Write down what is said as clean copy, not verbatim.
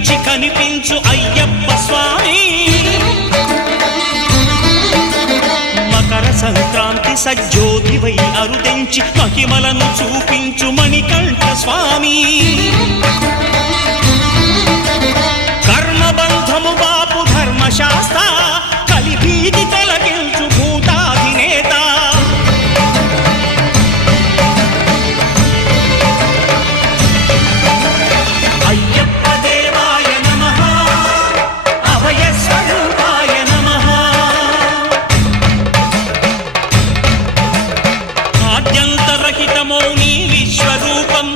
కనిపించి కనిపించు అయ్యప్ప స్వామి మకర సంక్రాంతి సజ్జోతివై అరుదెంచి మహిమలను చూపించు మణికంఠ స్వామి కర్మబంధము బాపు ధర్మశాస్త్ర కలిభీతి తొలగించు భూతాధినేత అయ్యప్ప దేవాయ నమః అభయ స్వరూపాయ నమః ఆద్యంతరహితమౌ నీ విశ్వరూపం